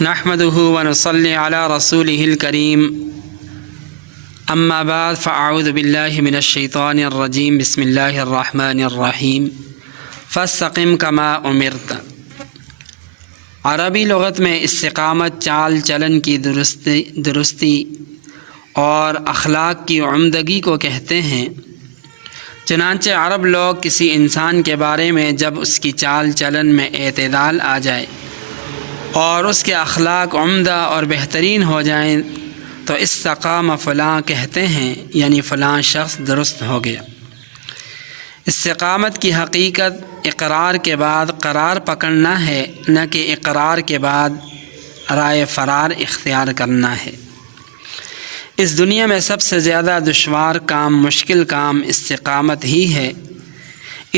نحمده ونصلي على رسوله الكريم اما بعد فاعوذ بالله من الشیطان الرجیم بسم اللہ الرحمن الرحیم فاستقم كما امرت۔ عربی لغت میں استقامت چال چلن کی درستی اور اخلاق کی عمدگی کو کہتے ہیں۔ چنانچہ عرب لوگ کسی انسان کے بارے میں جب اس کی چال چلن میں اعتدال آ جائے اور اس کے اخلاق عمدہ اور بہترین ہو جائیں تو استقام فلاں کہتے ہیں، یعنی فلاں شخص درست ہو گیا۔ استقامت کی حقیقت اقرار کے بعد قرار پکڑنا ہے، نہ کہ اقرار کے بعد رائے فرار اختیار کرنا ہے۔ اس دنیا میں سب سے زیادہ دشوار کام، مشکل کام استقامت ہی ہے۔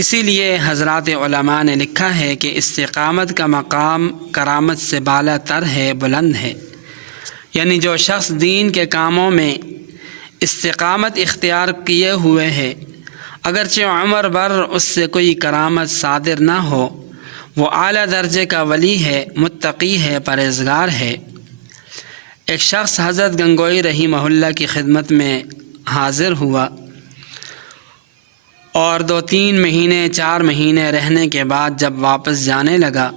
اسی لیے حضرات علماء نے لکھا ہے کہ استقامت کا مقام کرامت سے بالا تر ہے، بلند ہے۔ یعنی جو شخص دین کے کاموں میں استقامت اختیار کیے ہوئے ہے، اگرچہ عمر بھر اس سے کوئی کرامت صادر نہ ہو، وہ اعلیٰ درجے کا ولی ہے، متقی ہے، پرہیزگار ہے۔ ایک شخص حضرت گنگوئی رحمہ اللہ کی خدمت میں حاضر ہوا اور 2-3 مہینے 4 مہینے رہنے کے بعد جب واپس جانے لگا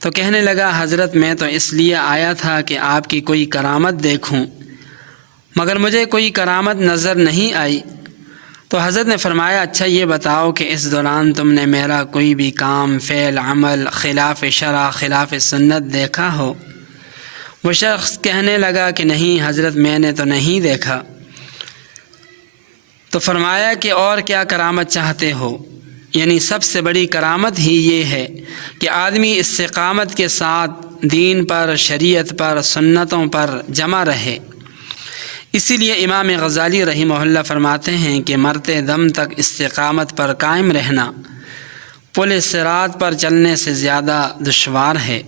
تو کہنے لگا، حضرت میں تو اس لیے آیا تھا کہ آپ کی کوئی کرامت دیکھوں، مگر مجھے کوئی کرامت نظر نہیں آئی۔ تو حضرت نے فرمایا، اچھا یہ بتاؤ کہ اس دوران تم نے میرا کوئی بھی کام، فعل، عمل خلاف شرع، خلاف سنت دیکھا ہو؟ وہ شخص کہنے لگا کہ نہیں حضرت، میں نے تو نہیں دیکھا۔ تو فرمایا کہ اور کیا کرامت چاہتے ہو؟ یعنی سب سے بڑی کرامت ہی یہ ہے کہ آدمی استقامت کے ساتھ دین پر، شریعت پر، سنتوں پر جمع رہے۔ اسی لیے امام غزالی رحمہ اللہ فرماتے ہیں کہ مرتے دم تک استقامت پر قائم رہنا پل صراط پر چلنے سے زیادہ دشوار ہے۔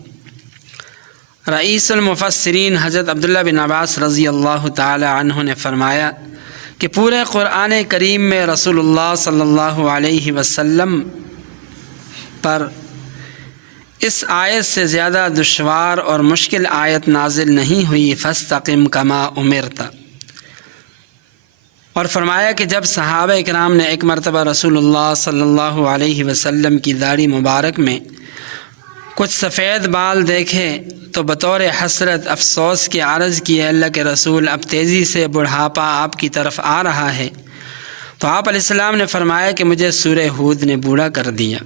رئیس المفسرین حضرت عبداللہ بن عباس رضی اللہ تعالی عنہ نے فرمایا کہ پورے قرآن کریم میں رسول اللہ صلی اللہ علیہ وسلم پر اس آیت سے زیادہ دشوار اور مشکل آیت نازل نہیں ہوئی، فاستقم کما امرت۔ اور فرمایا کہ جب صحابہ اکرام نے ایک مرتبہ رسول اللہ صلی اللہ علیہ وسلم کی داڑھی مبارک میں کچھ سفید بال دیکھے تو بطور حسرت افسوس کے عرض کیا، اللہ کے رسول، اب تیزی سے بڑھاپا آپ کی طرف آ رہا ہے۔ تو آپ علیہ السلام نے فرمایا کہ مجھے سورہ ہود نے بوڑھا کر دیا۔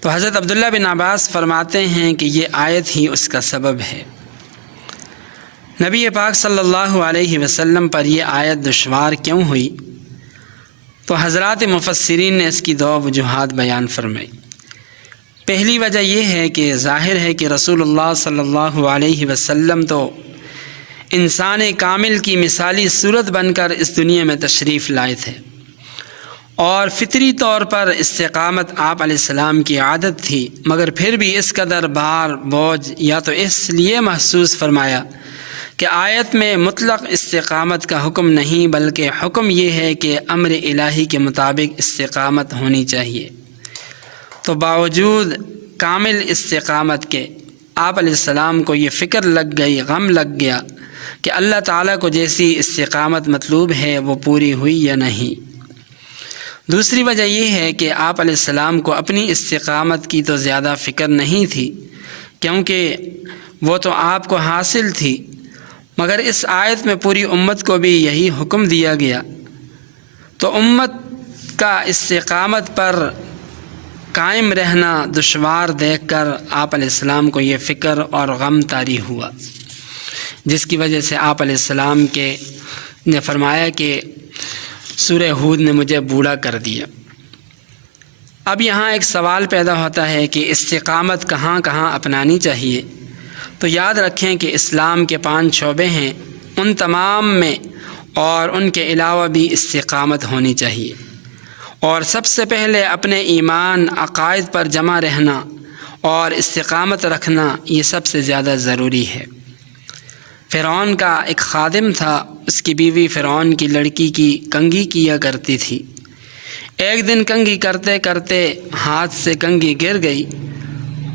تو حضرت عبداللہ بن عباس فرماتے ہیں کہ یہ آیت ہی اس کا سبب ہے۔ نبی پاک صلی اللہ علیہ وسلم پر یہ آیت دشوار کیوں ہوئی؟ تو حضرات مفسرین نے اس کی 2 وجوہات بیان فرمائی۔ پہلی وجہ یہ ہے کہ ظاہر ہے کہ رسول اللہ صلی اللہ علیہ وسلم تو انسان کامل کی مثالی صورت بن کر اس دنیا میں تشریف لائے تھے، اور فطری طور پر استقامت آپ علیہ السلام کی عادت تھی، مگر پھر بھی اس قدر بار بوجھ یا تو اس لیے محسوس فرمایا کہ آیت میں مطلق استقامت کا حکم نہیں، بلکہ حکم یہ ہے کہ امر الہی کے مطابق استقامت ہونی چاہیے۔ تو باوجود کامل استقامت کے آپ علیہ السلام کو یہ فکر لگ گئی، غم لگ گیا کہ اللہ تعالیٰ کو جیسی استقامت مطلوب ہے وہ پوری ہوئی یا نہیں۔ دوسری وجہ یہ ہے کہ آپ علیہ السلام کو اپنی استقامت کی تو زیادہ فکر نہیں تھی، کیونکہ وہ تو آپ کو حاصل تھی، مگر اس آیت میں پوری امت کو بھی یہی حکم دیا گیا، تو امت کا استقامت پر قائم رہنا دشوار دیکھ کر آپ علیہ السلام کو یہ فکر اور غم طاری ہوا، جس کی وجہ سے آپ علیہ السلام نے فرمایا کہ سورہ ہود نے مجھے بوڑھا کر دیا۔ اب یہاں ایک سوال پیدا ہوتا ہے کہ استقامت کہاں کہاں اپنانی چاہیے؟ تو یاد رکھیں کہ اسلام کے 5 شعبے ہیں، ان تمام میں اور ان کے علاوہ بھی استقامت ہونی چاہیے۔ اور سب سے پہلے اپنے ایمان، عقائد پر جمع رہنا اور استقامت رکھنا یہ سب سے زیادہ ضروری ہے۔ فرعون کا ایک خادم تھا، اس کی بیوی فرعون کی لڑکی کی کنگھی کیا کرتی تھی۔ ایک دن کنگھی کرتے کرتے ہاتھ سے کنگھی گر گئی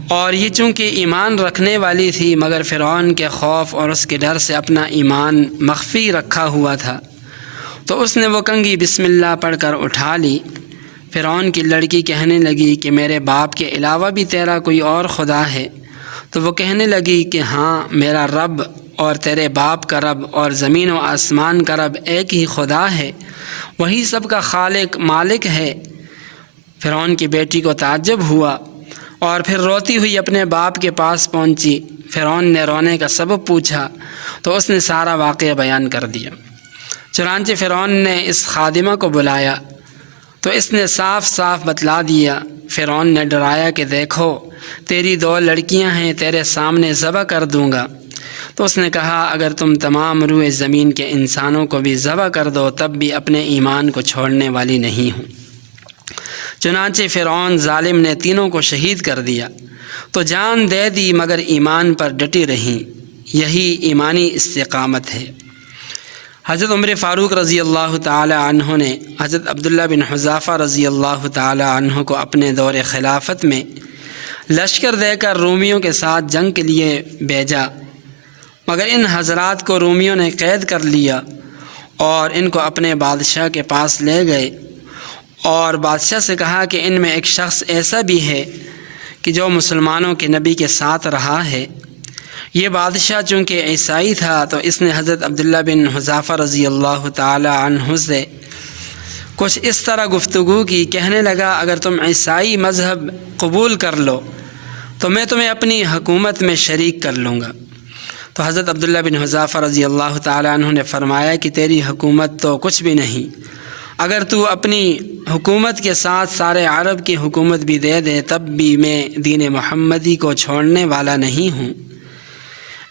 اور یہ چونکہ ایمان رکھنے والی تھی مگر فرعون کے خوف اور اس کے ڈر سے اپنا ایمان مخفی رکھا ہوا تھا، تو اس نے وہ کنگھی بسم اللہ پڑھ کر اٹھا لی۔ فرعون کی لڑکی کہنے لگی کہ میرے باپ کے علاوہ بھی تیرا کوئی اور خدا ہے؟ تو وہ کہنے لگی کہ ہاں، میرا رب اور تیرے باپ کا رب اور زمین و آسمان کا رب ایک ہی خدا ہے، وہی سب کا خالق مالک ہے۔ فرعون کی بیٹی کو تعجب ہوا اور پھر روتی ہوئی اپنے باپ کے پاس پہنچی۔ فرعون نے رونے کا سبب پوچھا تو اس نے سارا واقعہ بیان کر دیا۔ چنانچہ فرعون نے اس خادمہ کو بلایا تو اس نے صاف صاف بتلا دیا۔ فرعون نے ڈرایا کہ دیکھو، تیری 2 لڑکیاں ہیں، تیرے سامنے ذبح کر دوں گا۔ تو اس نے کہا اگر تم تمام روئے زمین کے انسانوں کو بھی ذبح کر دو تب بھی اپنے ایمان کو چھوڑنے والی نہیں ہوں۔ چنانچہ فرعون ظالم نے تینوں کو شہید کر دیا تو جان دے دی مگر ایمان پر ڈٹی رہیں۔ یہی ایمانی استقامت ہے۔ حضرت عمر فاروق رضی اللہ تعالی عنہ نے حضرت عبداللہ بن حذافہ رضی اللہ تعالی عنہ کو اپنے دور خلافت میں لشکر دے کر رومیوں کے ساتھ جنگ کے لیے بھیجا، مگر ان حضرات کو رومیوں نے قید کر لیا اور ان کو اپنے بادشاہ کے پاس لے گئے اور بادشاہ سے کہا کہ ان میں ایک شخص ایسا بھی ہے کہ جو مسلمانوں کے نبی کے ساتھ رہا ہے۔ یہ بادشاہ چونکہ عیسائی تھا تو اس نے حضرت عبداللہ بن حذافہ رضی اللہ تعالی عنہ سے کچھ اس طرح گفتگو کی، کہنے لگا اگر تم عیسائی مذہب قبول کر لو تو میں تمہیں اپنی حکومت میں شریک کر لوں گا۔ تو حضرت عبداللہ بن حذافہ رضی اللہ تعالی عنہ نے فرمایا کہ تیری حکومت تو کچھ بھی نہیں، اگر تو اپنی حکومت کے ساتھ سارے عرب کی حکومت بھی دے دے تب بھی میں دین محمدی کو چھوڑنے والا نہیں ہوں۔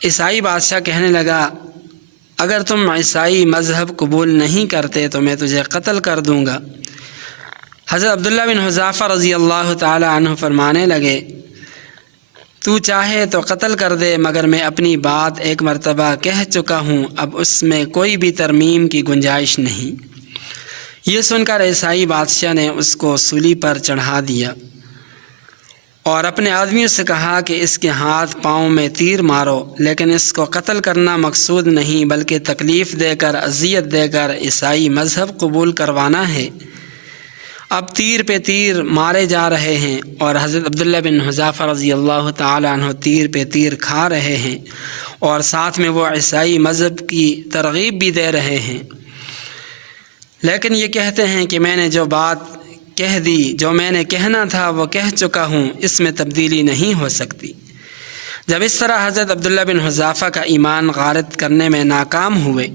عیسائی بادشاہ کہنے لگا اگر تم عیسائی مذہب قبول نہیں کرتے تو میں تجھے قتل کر دوں گا۔ حضرت عبداللہ بن حذافہ رضی اللہ تعالی عنہ فرمانے لگے تو چاہے تو قتل کر دے مگر میں اپنی بات ایک مرتبہ کہہ چکا ہوں، اب اس میں کوئی بھی ترمیم کی گنجائش نہیں۔ یہ سن کر عیسائی بادشاہ نے اس کو سولی پر چڑھا دیا اور اپنے آدمیوں سے کہا کہ اس کے ہاتھ پاؤں میں تیر مارو، لیکن اس کو قتل کرنا مقصود نہیں بلکہ تکلیف دے کر اذیت دے کر عیسائی مذہب قبول کروانا ہے۔ اب تیر پہ تیر مارے جا رہے ہیں اور حضرت عبداللہ بن حذافہ رضی اللہ تعالی عنہ تیر پہ تیر کھا رہے ہیں اور ساتھ میں وہ عیسائی مذہب کی ترغیب بھی دے رہے ہیں، لیکن یہ کہتے ہیں کہ میں نے جو بات کہہ دی، جو میں نے کہنا تھا وہ کہہ چکا ہوں، اس میں تبدیلی نہیں ہو سکتی۔ جب اس طرح حضرت عبداللہ بن حذافہ کا ایمان غارت کرنے میں ناکام ہوئے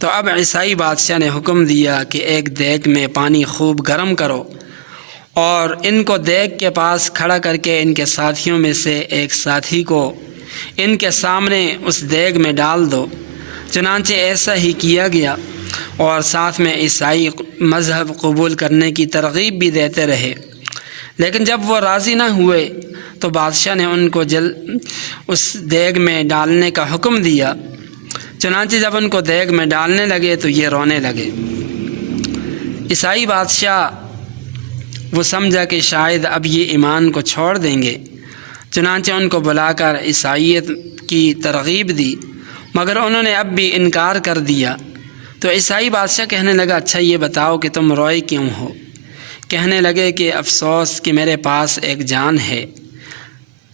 تو اب عیسائی بادشاہ نے حکم دیا کہ ایک دیگ میں پانی خوب گرم کرو اور ان کو دیگ کے پاس کھڑا کر کے ان کے ساتھیوں میں سے ایک ساتھی کو ان کے سامنے اس دیگ میں ڈال دو۔ چنانچہ ایسا ہی کیا گیا اور ساتھ میں عیسائی مذہب قبول کرنے کی ترغیب بھی دیتے رہے، لیکن جب وہ راضی نہ ہوئے تو بادشاہ نے ان کو اس دیگ میں ڈالنے کا حکم دیا۔ چنانچہ جب ان کو دیگ میں ڈالنے لگے تو یہ رونے لگے۔ عیسائی بادشاہ وہ سمجھا کہ شاید اب یہ ایمان کو چھوڑ دیں گے، چنانچہ ان کو بلا کر عیسائیت کی ترغیب دی، مگر انہوں نے اب بھی انکار کر دیا۔ تو عیسائی بادشاہ کہنے لگا اچھا یہ بتاؤ کہ تم روئے کیوں ہو؟ کہنے لگے کہ افسوس کہ میرے پاس ایک جان ہے،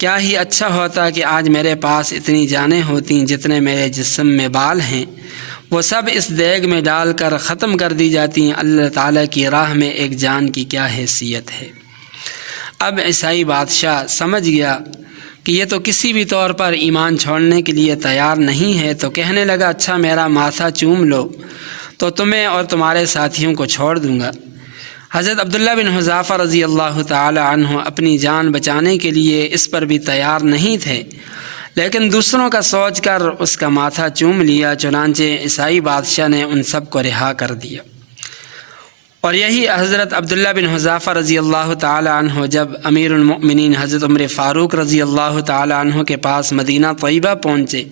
کیا ہی اچھا ہوتا کہ آج میرے پاس اتنی جانیں ہوتیں جتنے میرے جسم میں بال ہیں، وہ سب اس دیگ میں ڈال کر ختم کر دی جاتی ہیں، اللہ تعالیٰ کی راہ میں ایک جان کی کیا حیثیت ہے۔ اب عیسائی بادشاہ سمجھ گیا کہ یہ تو کسی بھی طور پر ایمان چھوڑنے کے لیے تیار نہیں ہے، تو کہنے لگا اچھا میرا ماتھا چوم لو تو تمہیں اور تمہارے ساتھیوں کو چھوڑ دوں گا۔ حضرت عبداللہ بن حذافہ رضی اللہ تعالی عنہ اپنی جان بچانے کے لیے اس پر بھی تیار نہیں تھے، لیکن دوسروں کا سوچ کر اس کا ماتھا چوم لیا۔ چنانچہ عیسائی بادشاہ نے ان سب کو رہا کر دیا۔ اور یہی حضرت عبداللہ بن حذافہ رضی اللہ تعالی عنہ جب امیر المؤمنین حضرت عمر فاروق رضی اللہ تعالی عنہ کے پاس مدینہ طیبہ پہنچے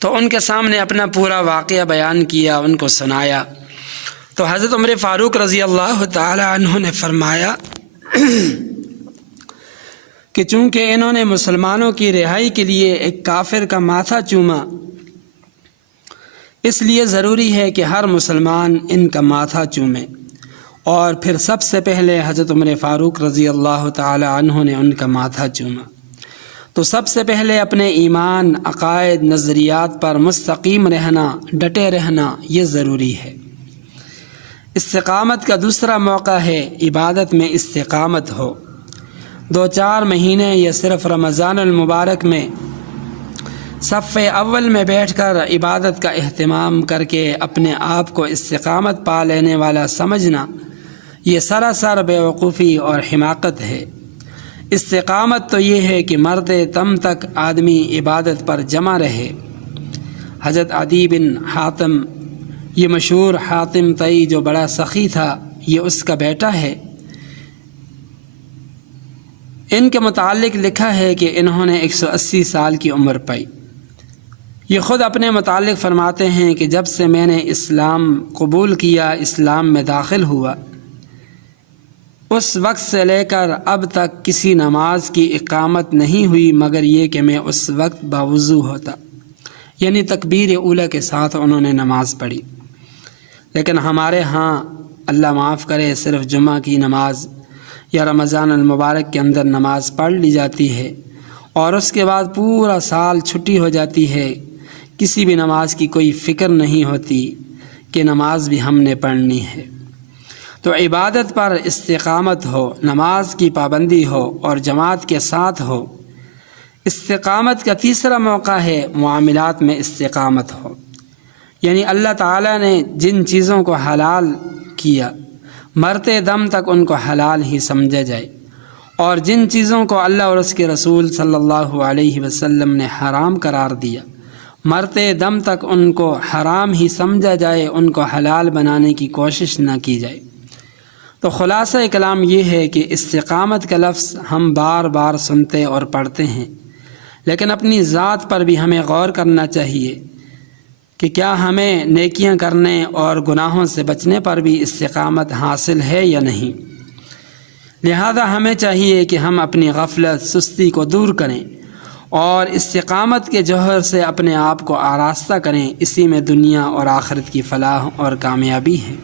تو ان کے سامنے اپنا پورا واقعہ بیان کیا، ان کو سنایا۔ تو حضرت عمر فاروق رضی اللہ تعالی عنہ نے فرمایا کہ چونکہ انہوں نے مسلمانوں کی رہائی کے لیے ایک کافر کا ماتھا چوما، اس لیے ضروری ہے کہ ہر مسلمان ان کا ماتھا چومے۔ اور پھر سب سے پہلے حضرت عمر فاروق رضی اللہ تعالی عنہ نے ان کا ماتھا چوما۔ تو سب سے پہلے اپنے ایمان، عقائد، نظریات پر مستقیم رہنا، ڈٹے رہنا یہ ضروری ہے۔ استقامت کا دوسرا موقع ہے عبادت میں استقامت ہو۔ 2-4 مہینے یا صرف رمضان المبارک میں صف اول میں بیٹھ کر عبادت کا اہتمام کر کے اپنے آپ کو استقامت پا لینے والا سمجھنا یہ سراسر بیوقوفی اور حماقت ہے۔ استقامت تو یہ ہے کہ مرتے دم تک آدمی عبادت پر جمع رہے۔ حضرت عدی بن حاتم، یہ مشہور حاتم طئی جو بڑا سخی تھا، یہ اس کا بیٹا ہے۔ ان کے متعلق لکھا ہے کہ انہوں نے 180 سال کی عمر پائی۔ یہ خود اپنے متعلق فرماتے ہیں کہ جب سے میں نے اسلام قبول کیا، اسلام میں داخل ہوا، اس وقت سے لے کر اب تک کسی نماز کی اقامت نہیں ہوئی مگر یہ کہ میں اس وقت باوضو ہوتا، یعنی تکبیر اولیٰ کے ساتھ انہوں نے نماز پڑھی۔ لیکن ہمارے ہاں اللہ معاف کرے صرف جمعہ کی نماز یا رمضان المبارک کے اندر نماز پڑھ لی جاتی ہے اور اس کے بعد پورا سال چھٹی ہو جاتی ہے، کسی بھی نماز کی کوئی فکر نہیں ہوتی کہ نماز بھی ہم نے پڑھنی ہے۔ تو عبادت پر استقامت ہو، نماز کی پابندی ہو اور جماعت کے ساتھ ہو۔ استقامت کا تیسرا موقع ہے معاملات میں استقامت ہو، یعنی اللہ تعالیٰ نے جن چیزوں کو حلال کیا مرتے دم تک ان کو حلال ہی سمجھا جائے، اور جن چیزوں کو اللہ اور اس کے رسول صلی اللہ علیہ وسلم نے حرام قرار دیا مرتے دم تک ان کو حرام ہی سمجھا جائے، ان کو حلال بنانے کی کوشش نہ کی جائے۔ تو خلاصہ کلام یہ ہے کہ استقامت کا لفظ ہم بار بار سنتے اور پڑھتے ہیں، لیکن اپنی ذات پر بھی ہمیں غور کرنا چاہیے کہ کیا ہمیں نیکیاں کرنے اور گناہوں سے بچنے پر بھی استقامت حاصل ہے یا نہیں۔ لہذا ہمیں چاہیے کہ ہم اپنی غفلت، سستی کو دور کریں اور استقامت کے جوہر سے اپنے آپ کو آراستہ کریں، اسی میں دنیا اور آخرت کی فلاح اور کامیابی ہے۔